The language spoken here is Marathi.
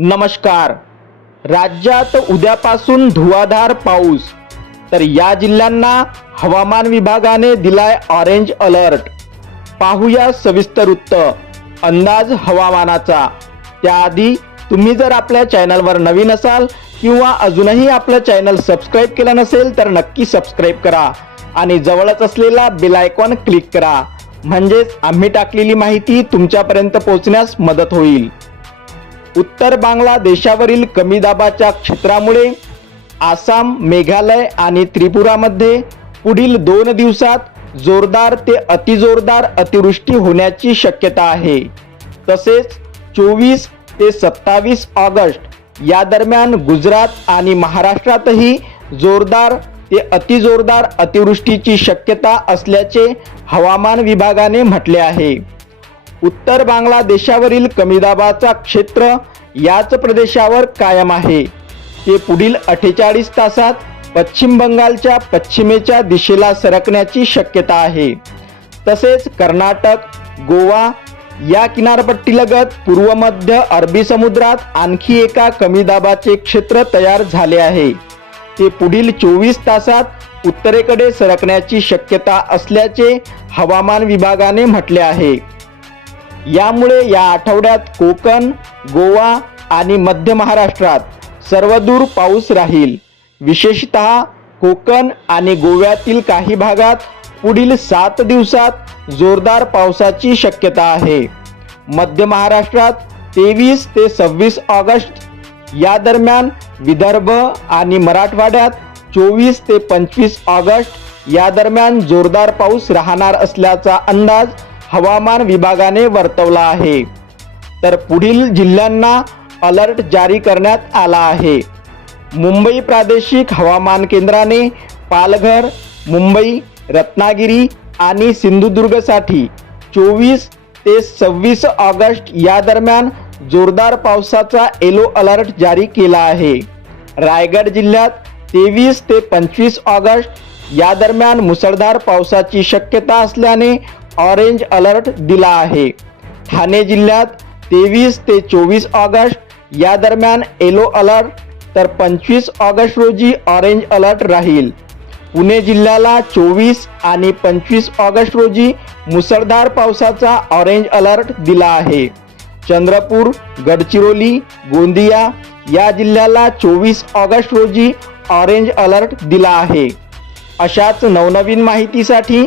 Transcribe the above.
नमस्कार. राज्यात उद्यापासून धुवाधार पाऊस. तर या जिल्ह्यांना हवामान विभागाने दिलाय ऑरेंज अलर्ट पाहूया सविस्तर वृत्त अंदाज हवामानाचा. त्याआधी तुम्ही जर आपल्या चॅनलवर नवीन असाल किंवा अजूनही आपलं चॅनल सबस्क्राईब केलं नसेल तर नक्की सबस्क्राईब करा. आणि जवळच असलेला बेल आयकॉन क्लिक करा. म्हणजेच आम्ही टाकलेली माहिती तुमच्यापर्यंत पोहोचण्यास मदत होईल. उत्तर बांगलादेशावरील कमी दाबाच्या क्षेत्रामुळे आसाम मेघालय आणि त्रिपुरामध्ये पुढील दोन दिवसात जोरदार ते अतिजोरदार अतिवृष्टी होण्याची शक्यता आहे. तसेच चोवीस ते सत्तावीस ऑगस्ट या दरम्यान गुजरात आणि महाराष्ट्रातही जोरदार ते अतिजोरदार अतिवृष्टीची शक्यता असल्याचे हवामान विभागाने म्हटले आहे. उत्तर बांगलादेशावरील कमी दाबाचा क्षेत्र याच प्रदेशावर कायम आहे. ते पुढील अठ्ठेचाळीस तासात पश्चिम बंगालच्या पश्चिमेच्या दिशेला सरकण्याची शक्यता आहे. तसेच कर्नाटक गोवा या किनारपट्टीलगत पूर्व मध्य अरबी समुद्रात आणखी एका कमी दाबाचे क्षेत्र तयार झाले आहे. ते पुढील चोवीस तासात उत्तरेकडे सरकण्याची शक्यता असल्याचे हवामान विभागाने म्हटले आहे. यामुळे या आठवड्यात कोकण गोवा आणि मध्य महाराष्ट्रात सर्वदूर पाऊस राहील. विशेषतः कोकण आणि गोव्यातील काही भागात पुढील सात दिवसात जोरदार पावसाची शक्यता आहे. मध्य महाराष्ट्रात तेवीस ते सव्वीस ऑगस्ट या दरम्यान विदर्भ आणि मराठवाड्यात चोवीस ते पंचवीस ऑगस्ट या दरम्यान जोरदार पाऊस राहणार असल्याचा अंदाज हवामान विभागाने वर्तवला आहे. तर पुढील जिल्ह्यांना अलर्ट जारी करण्यात आला आहे. मुंबई प्रादेशिक हवामान केंद्राने पालघर मुंबई रत्नागिरी आणि सिंधुदुर्गसाठी चोवीस ते सव्वीस ऑगस्ट या दरम्यान जोरदार पावसाचा येलो अलर्ट जारी केला आहे. रायगड जिल्ह्यात तेवीस ते पंचवीस ऑगस्ट या दरम्यान मुसळधार पावसाची शक्यता असल्याने ऑरेंज अलर्ट दिला आहे. ठाणे जिल्ह्यात तेवीस ते चोवीस ऑगस्ट या दरम्यान येलो अलर्ट तर पंचवीस ऑगस्ट रोजी ऑरेंज अलर्ट राहील. पुणे जिल्ह्याला चोवीस आणि पंचवीस ऑगस्ट रोजी मुसळधार पावसाचा ऑरेंज अलर्ट दिला आहे. चंद्रपूर गडचिरोली गोंदिया या जिल्ह्याला चोवीस ऑगस्ट रोजी ऑरेंज अलर्ट दिला आहे. अशाच नवनवीन माहितीसाठी